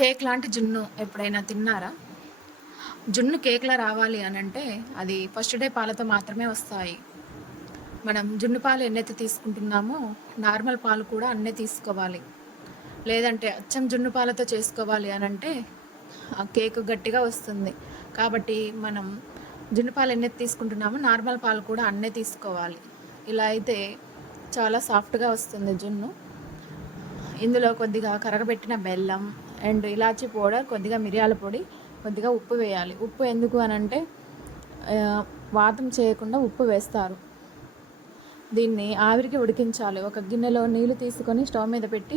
Cake లాంటి జున్ను ఎప్పుడైనా తిన్నారా? జున్ను కేక్‌లా రావాలి అనంటే అది ఫస్ట్ డే పాలతో మాత్రమే వస్తాయి. మనం జున్ను పాలు ఎన్నైతే తీసుకుంటున్నామో నార్మల్ పాలు కూడా అన్నే తీసుకోవాలి. లేదంటే అచ్చం జున్ను పాలతో చేసుకోవాలి అనంటే ఆ కేకు గట్టిగా వస్తుంది. కాబట్టి మనం జున్ను పాలు ఎన్నైతే తీసుకుంటున్నామో నార్మల్ పాలు కూడా అన్నే తీసుకోవాలి. ఇలా అయితే చాలా సాఫ్ట్‌గా వస్తుంది జున్ను. ఇందులో కొద్దిగా కరగబెట్టిన బెల్లం అండ్ ఇలాచీ పౌడర్, కొద్దిగా మిరియాల పొడి, కొద్దిగా ఉప్పు వేయాలి. ఉప్పు ఎందుకు అనంటే వాతం చేయకుండా ఉప్పు వేస్తారు. దీన్ని ఆవిరికి ఉడికించాలి. ఒక గిన్నెలో నీళ్లు తీసుకొని స్టవ్ మీద పెట్టి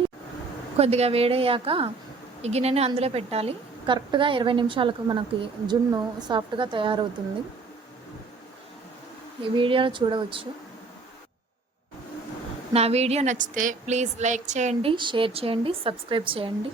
కొద్దిగా వేడయ్యాక ఈ గిన్నెని అందులో పెట్టాలి. కరెక్ట్గా 20 నిమిషాలకు మనకి జున్ను సాఫ్ట్గా తయారవుతుంది. ఈ వీడియోలో చూడవచ్చు. నా వీడియో నచ్చితే ప్లీజ్ లైక్ చేయండి, షేర్ చేయండి, సబ్స్క్రైబ్ చేయండి.